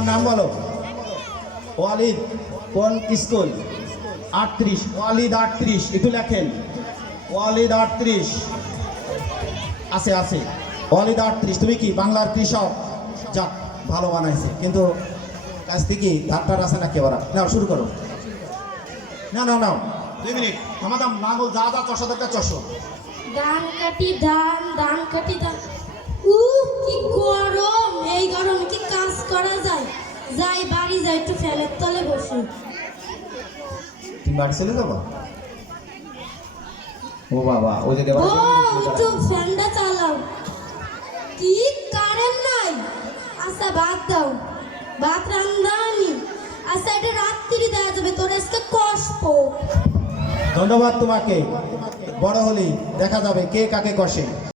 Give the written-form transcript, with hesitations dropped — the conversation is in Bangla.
তোমার নাম বলো। ওয়ালিদ কোন স্কুল? 38। ওয়ালিদ 38, একটু লেখেন। ওয়ালিদ 38 আছে আছে। ওয়ালিদ 38, তুমি কি বাংলার কৃষক? যাক, ভালো বানাইছে, কিন্তু কাছ থেকে ধারটার আছে না কেবরা। নাও শুরু করো। না না নাও 2 মিনিট থামাদাম। লাঙ্গল যা যা চষা দরকার চষো। ধান কাটি ধান, ধান কাটি ধান। কি গরম! এই গরমে কি কাজ করা যায়? যাই বাড়ি যাই, একটু ফ্যানের তলে বসি। তুমি বাড়ি চলে যাবো? ও বাবা, ওই যে দেবা ও একটু ফ্যানটা চালাও। কি কারেন্ট নাই? আচ্ছা ভাত দাও, ভাত রান্ধানি। আচ্ছা এটা রাত্রি দেওয়া যাবে, তোর আজকে কষ্ট। ধন্যবাদ তোমাকে। বড় হলেই দেখা যাবে কে কাকে কষে।